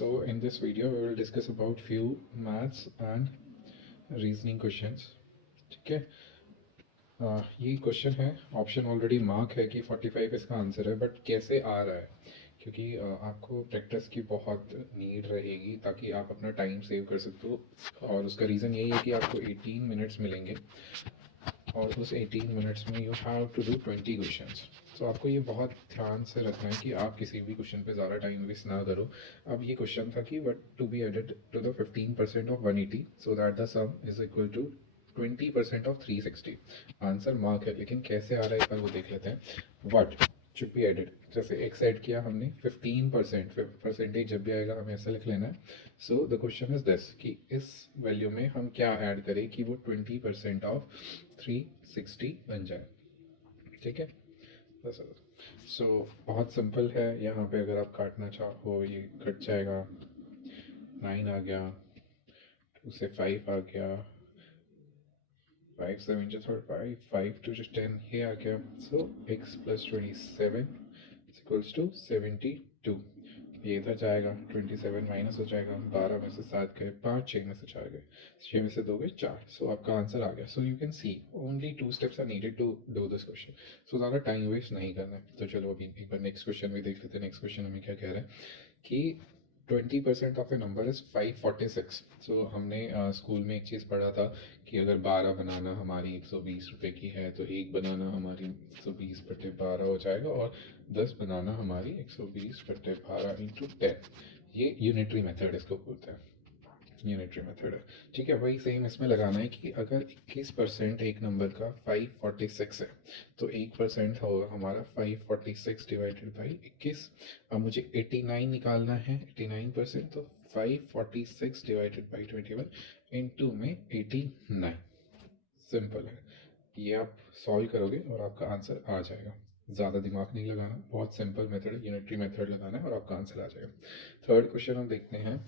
So in this video we will discuss about few maths and reasoning questions. ठीक है. ये question है, option already mark है कि 45 इसका आंसर है, बट कैसे आ रहा है, क्योंकि आपको प्रैक्टिस की बहुत नीड रहेगी ताकि आप अपना टाइम सेव कर सकते हो. और उसका रीज़न यही है कि आपको 18 मिनट्स मिलेंगे और उस 18 मिनट्स में you have to do 20 questions. तो आपको ये बहुत ध्यान से रखना है कि आप किसी भी क्वेश्चन पे ज़्यादा टाइम वेस्ट ना करो. अब ये क्वेश्चन था कि what to be added to the 15% of 180 so that the sum is equal to 20% of 360. Answer mark है, लेकिन कैसे आ रहा है एक बार वो देख लेते हैं. वट शुड बी एडेड, जैसे एक्स ऐड किया हमने 15%, परसेंटेज जब भी आएगा हमें ऐसा लिख लेना है. So the question is this कि इस वैल्यू में हम क्या ऐड करें कि वो 20% ऑफ 360 बन जाए. ठीक है. बस. सो बहुत सिंपल है. यहाँ पे अगर आप काटना चाहो ये कट जाएगा. 9 आ गया, 2 से 5 आ गया, 5 7 just 5, 5 2 just 10 ये आ गया. सो x plus 27 is equals to 72. ये इधर जाएगा, 27 माइनस हो जाएगा, 12 में से 7 गए 5, 6 में से 4 गए, 6 में से 2 गए 4. सो आपका आंसर आ गया. So you can see only 2 steps are needed to do this question. So ज़्यादा टाइम वेस्ट नहीं करना है. तो चलो अभी एक बार नेक्स्ट क्वेश्चन भी देख लेते हैं. नेक्स्ट क्वेश्चन हमें क्या कह रहा है कि 20% ऑफ ए नंबर इज़ 546. सो हमने स्कूल में एक चीज़ पढ़ा था कि अगर 12 बनाना हमारी 120 रुपये की है तो एक बनाना हमारी 120 बटे 12 हो जाएगा, और 10 बनाना हमारी 120 बटे 12 इंटू 10. ये यूनिटरी मेथड इसको बोलते हैं. यूनिटरी मेथड है. ठीक है. वही सेम इसमें लगाना है कि अगर 21% एक नंबर का 546 है तो 1% होगा हमारा 546 डिवाइडेड बाई 21. अब मुझे 89 निकालना है, 89%, तो 546 डिवाइडेड बाई 21 इंटू में 89. सिंपल है. ये आप सॉल्व करोगे और आपका आंसर आ जाएगा. ज़्यादा दिमाग नहीं लगाना, बहुत सिंपल मेथड है. यूनिटरी मेथड लगाना है और आपका आंसर आ जाएगा. थर्ड क्वेश्चन हम देखते हैं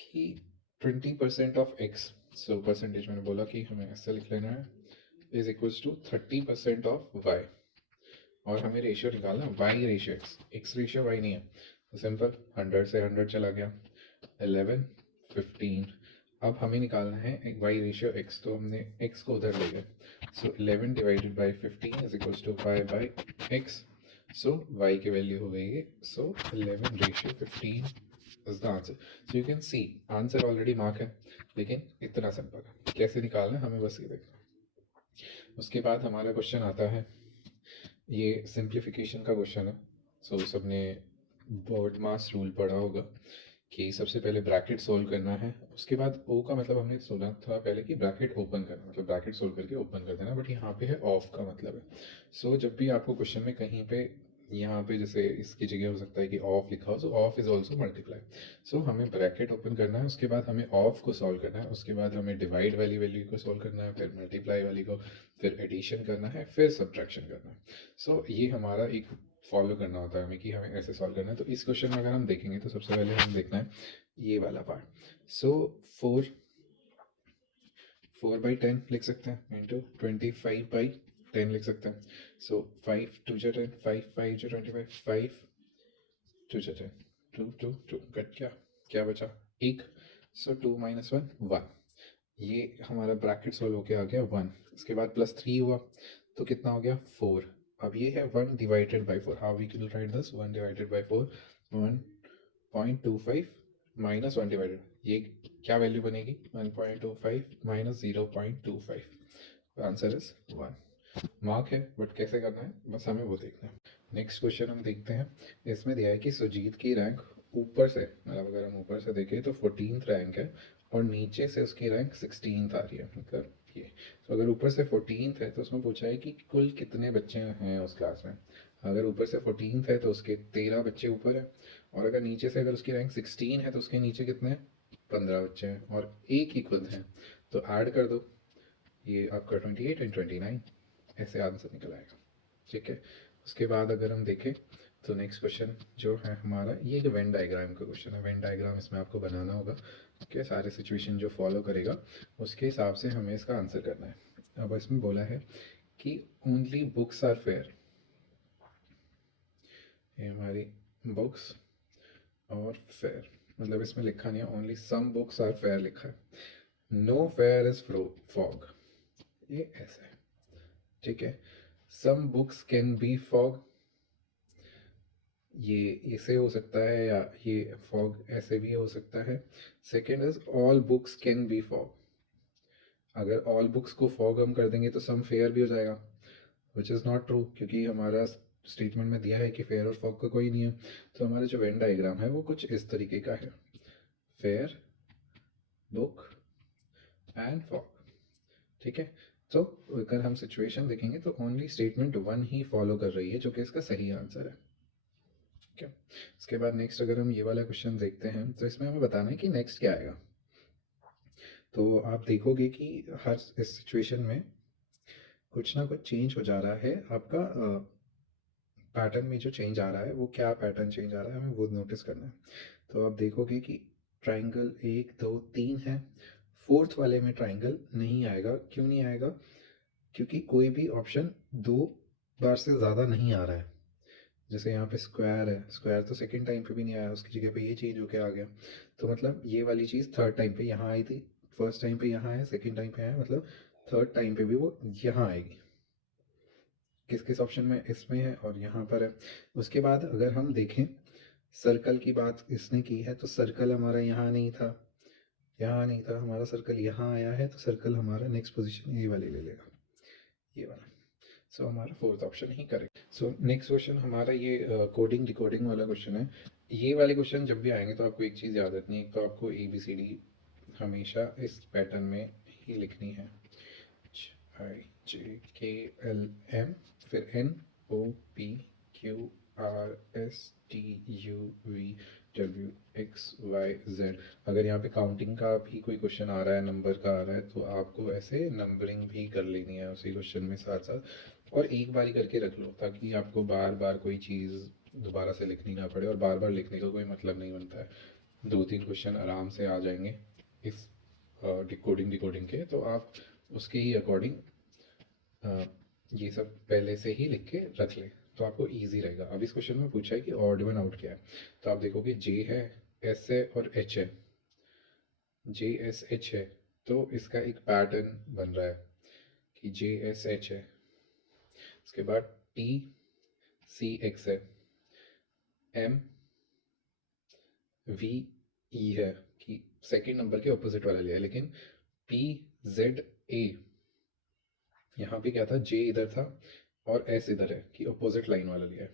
कि 20% ऑफ एक्स, सो परसेंटेज मैंने बोला कि हमें ऐसे लिख लेना है, is equals to 30% of Y. और हमें रेशियो निकालना है, Y ratio X, X ratio Y नहीं है. तो सिंपल, 100 से 100 चला गया, 11 15. अब हमें निकालना है एक वाई रेशियो एक्स, तो हमने एक्स को उधर ले गए. So 11 divided by 15 is equals to Y by X. So Y की वैल्यू हो गई. So 11 ratio 15 is the answer. So you can see answer already mark है, लेकिन इतना सिंपल है. कैसे निकालना है हमें बस ये देखना. उसके बाद हमारा क्वेश्चन आता है, ये सिंप्लीफिकेशन का क्वेश्चन है. सो सबने बोर्ड मास रूल पढ़ा होगा कि सबसे पहले ब्रैकेट सोल्व करना है. उसके बाद ओ का मतलब हमने सुना था पहले कि ब्रैकेट ओपन करना, मतलब ब्रैकेट सोल्व करके ओपन कर देना, बट यहाँ पे है ऑफ का मतलब है. सो जब भी आपको क्वेश्चन में कहीं पे यहाँ पे जैसे इसकी जगह हो सकता है कि ऑफ लिखा हो, so of is also multiply. So हमें ब्रैकेट ओपन करना है, उसके बाद हमें ऑफ को सॉल्व करना है, उसके बाद हमें डिवाइड वाली वैल्यू को सॉल्व करना है, फिर मल्टीप्लाई वाली को, फिर एडिशन करना है, फिर सब्ट्रैक्शन करना है. सो ये हमारा एक फॉलो करना होता है हमें कि हमें ऐसे सॉल्व करना है. तो इस क्वेश्चन में अगर हम देखेंगे तो सबसे पहले हम देखना है ये वाला पार्ट. सो 4/10 लिख सकते हैं इंटू 25/10 लिख सकते हैं. सो 5 2 जा 10, 5 5 जा 25, 5 2 जा 10, 2 2 2 कट गया, क्या बचा 1. सो 2 माइनस 1 1. ये हमारा ब्रैकेट सोल्व होके आ गया 1. इसके बाद प्लस 3 हुआ तो कितना हो गया 4. अब ये है 1 divided by 4. How we can write this, 1 divided by 4, 1.25 minus 1 divided, ये क्या वैल्यू बनेगी 1.25 माइनस 0.25. Answer is 1. मार्क है, बट कैसे करना है बस हमें वो देखना है. नेक्स्ट क्वेश्चन हम देखते हैं. इसमें दिया है कि सुजीत की रैंक ऊपर से, मतलब अगर हम ऊपर से देखें तो 14th रैंक है और नीचे से उसकी रैंक 16th आ रही है, मतलब ये. तो अगर ऊपर से 14th है तो उसमें पूछा है कि कुल कितने बच्चे हैं उस क्लास में. अगर ऊपर से 14th है तो उसके 13 बच्चे ऊपर है, और अगर नीचे से अगर उसकी रैंक 16 है तो उसके नीचे कितने हैं 15 बच्चे हैं, और एक ही खुद हैं. तो ऐड कर दो, ये आपका 28 एंड 29, ऐसे आंसर निकल आएगा. ठीक है. उसके बाद अगर हम देखें तो नेक्स्ट क्वेश्चन जो है हमारा, ये जो वेन डायग्राम का क्वेश्चन है, वेन डायग्राम इसमें आपको बनाना होगा. ओके. सारे सिचुएशन जो फॉलो करेगा उसके हिसाब से हमें इसका आंसर करना है. अब इसमें बोला है कि ओनली बुक्स आर फेयर. ये हमारी बुक्स और फेयर. मतलब इसमें लिखा नहीं है, only some books are fair लिखा है, नो फेयर इज फॉग, ये ऐसा है, ठीक है। Some books can be fog, ये ऐसे हो सकता है, या ये फॉग ऐसे भी हो सकता है। Second is all books can be fog, अगर ऑल बुक्स को फॉग हम कर देंगे तो सम फेयर भी हो जाएगा, विच इज़ नॉट ट्रू, क्योंकि हमारा स्टेटमेंट में दिया है कि फेयर और फॉग का कोई नहीं है। तो हमारा जो वेन डायग्राम है वो कुछ इस तरीके का है, फेयर, बुक एंड फॉग, ठीक है। तो अगर हम सिचुएशन देखेंगे तो ओनली स्टेटमेंट 1 ही फॉलो कर रही है, जो कि इसका सही आंसर है, ठीक है। इसके बाद नेक्स्ट अगर हम ये वाला क्वेश्चन देखते हैं तो इसमें हमें बताना है कि नेक्स्ट क्या आएगा। तो आप देखोगे कि हर इस सिचुएशन में कुछ ना कुछ चेंज हो जा रहा है, आपका पैटर्न में जो चेंज आ रहा है वो क्या पैटर्न चेंज आ रहा है हमें वो नोटिस करना है। तो आप देखोगे कि ट्राइंगल 1 2 3 है, फोर्थ वाले में ट्राइंगल नहीं आएगा। क्यों नहीं आएगा? क्योंकि कोई भी ऑप्शन 2 बार से ज़्यादा नहीं आ रहा है। जैसे यहाँ पे स्क्वायर है, स्क्वायर तो सेकंड टाइम पे भी नहीं आया, उसकी जगह पे ये चेंज होके आ गया। तो मतलब ये वाली चीज़ थर्ड टाइम पे यहाँ आई थी, फर्स्ट टाइम पे यहाँ है, सेकंड टाइम पे आया, मतलब थर्ड टाइम पे भी वो यहाँ आएगी। किस किस ऑप्शन में? इसमें है और यहाँ पर है। उसके बाद अगर हम देखें, सर्कल की बात इसने की है, तो सर्कल हमारा यहाँ नहीं था, यहाँ नहीं था, हमारा सर्कल यहाँ आया है, तो सर्कल हमारा नेक्स्ट पोजीशन ये वाली ले लेगा, ये वाला। सो हमारा फोर्थ ऑप्शन ही करेक्ट। सो नेक्स्ट क्वेश्चन हमारा ये कोडिंग डिकोडिंग वाला क्वेश्चन है। ये वाले क्वेश्चन जब भी आएंगे तो आपको एक चीज़ याद रखनी है, एक तो आपको ABCD हमेशा इस पैटर्न में ही लिखनी है, HIJKLM, फिर NOPQRSTUVWXYZ। अगर यहाँ पे काउंटिंग का भी कोई क्वेश्चन आ रहा है, नंबर का आ रहा है, तो आपको ऐसे नंबरिंग भी कर लेनी है उसी क्वेश्चन में साथ साथ, और एक बार ही करके रख लो, ताकि आपको बार बार कोई चीज़ दोबारा से लिखनी ना पड़े, और बार बार लिखने का कोई मतलब नहीं बनता है। 2-3 क्वेश्चन आराम से आ जाएंगे इस डिकोडिंग के, तो आप उसके ही अकॉर्डिंग ये सब पहले से ही लिख के रख लें, तो आपको ईजी रहेगा। अब इस क्वेश्चन में पूछा है कि ऑड वन आउट क्या है, तो आप देखोगे J है, S है और H है, JSH है, तो इसका एक पैटर्न बन रहा है कि JSH है। उसके बाद TCX है, MVE है, कि सेकेंड नंबर के ऑपोजिट वाला लिया है, लेकिन PZA, यहाँ पे क्या था, J इधर था और S इधर है, कि ऑपोजिट लाइन वाला लिया है।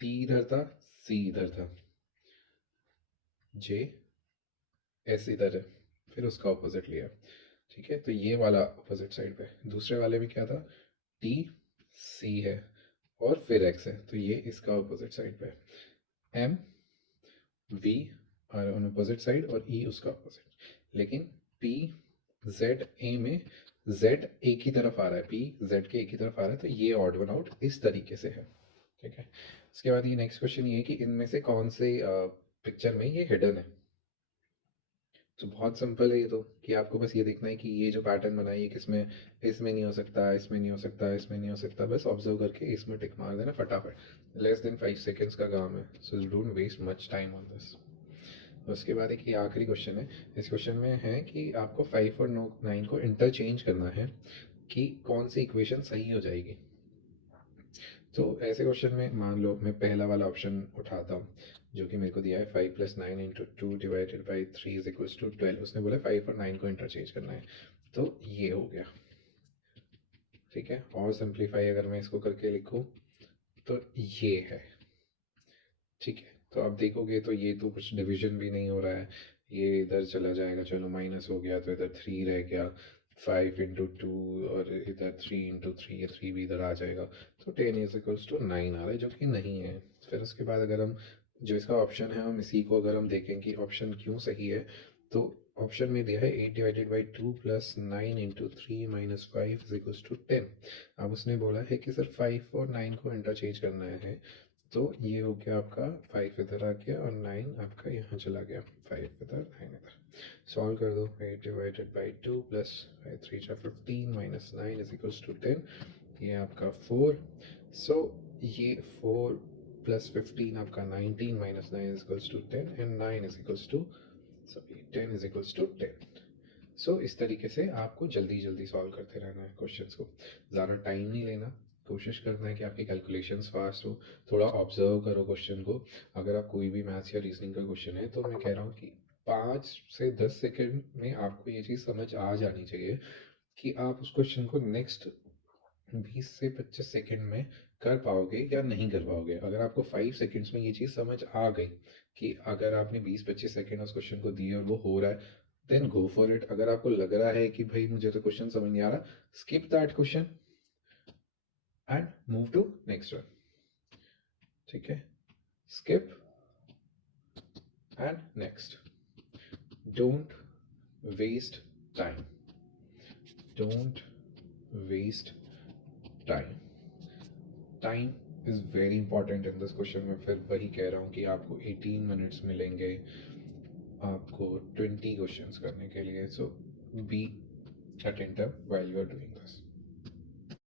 T इधर था, C इधर था, J S इधर है, फिर उसका ऑपोजिट लिया, ठीक है। तो ये वाला ऑपोजिट साइड पे, दूसरे वाले में क्या था, T C है और फिर X है, तो ये इसका ऑपोजिट साइड पे, M V on opposite side और E उसका ऑपोजिट। लेकिन P Z A में Z एक ही तरफ आ रहा है, P Z के एक ही तरफ आ रहा है, तो ये ऑड वन आउट इस तरीके से है, ठीक है। उसके बाद ये नेक्स्ट क्वेश्चन ये है कि इनमें से कौन से पिक्चर में ये हिडन है। तो बहुत सिंपल है ये तो, कि आपको बस ये देखना है कि ये जो पैटर्न बना है ये किसमें, इसमें नहीं हो सकता, इसमें नहीं हो सकता, इसमें नहीं हो सकता, बस ऑब्जर्व करके इसमें टिक मार देना फटाफट। लेस देन 5 सेकेंड्स का काम है, so don't waste much time on this. उसके बाद एक ये आखिरी क्वेश्चन है। इस क्वेश्चन में है कि आपको 5 और 9 को इंटरचेंज करना है, कि कौन सी इक्वेशन सही हो जाएगी। तो ऐसे क्वेश्चन में मान लो मैं पहला वाला ऑप्शन उठाता हूँ, जो कि मेरे को दिया है 5 + 9 × 2 / 3 = 12। उसने बोला 5 और 9 को इंटरचेंज करना है, तो ये हो गया, ठीक है। और सिंप्लीफाई अगर मैं इसको करके लिखूँ तो ये है, ठीक है। तो आप देखोगे तो ये तो कुछ डिवीजन भी नहीं हो रहा है, ये इधर चला जाएगा, चलो माइनस हो गया, तो इधर 3 रह गया, 5 × 2, और इधर 3 × 3, ये 3 भी इधर आ जाएगा, तो 10 = 9 आ रहा है, जो कि नहीं है। फिर उसके बाद अगर हम जो इसका ऑप्शन है, हम इसी को अगर हम देखें कि ऑप्शन क्यों सही है, तो ऑप्शन में दिया है 8/2 + 9 × 3 - 5 = 10। अब उसने बोला है कि सर 5 और 9 को इंटरचेंज करना है, तो ये हो गया आपका 5 इधर आ गया और 9 आपका यहाँ चला गया, 5 इधर 9 इधर। सॉल्व कर दो, 8/2 + 5 3 × 15 - 9 = 10, ये आपका 4। सो ये 4 प्लस 15 आपका 19 minus 9 is equals to 10 and 9 is equals to 10 is equals to 10। So इस तरीके से आपको जल्दी जल्दी सॉल्व करते रहना है क्वेश्चंस को, ज़्यादा टाइम नहीं लेना, कोशिश करना है कि आपकी कैलकुलेशंस फास्ट हो, थोड़ा ऑब्जर्व करो क्वेश्चन को। अगर आप कोई भी मैथ्स या रीजनिंग का क्वेश्चन है तो मैं कह रहा हूँ कि 5 से 10 सेकंड में आपको ये चीज़ समझ आ जानी चाहिए कि आप उस क्वेश्चन को नेक्स्ट 20 से 25 सेकंड में कर पाओगे या नहीं कर पाओगे। अगर आपको 5 सेकंड्स में ये चीज़ समझ आ गई कि अगर आपने 20-25 सेकंड उस क्वेश्चन को दिए और वो हो रहा है, देन गो फॉर इट। अगर आपको लग रहा है कि भाई मुझे तो क्वेश्चन समझ नहीं आ रहा, skip that question and move to next one. ठीक है, skip and next. Don't waste time, don't waste time. Time is very important in this question. मैं फिर वही कह रहा हूँ कि आपको 18 मिनट्स मिलेंगे आपको 20 क्वेश्चंस करने के लिए। So be attentive while you are doing this.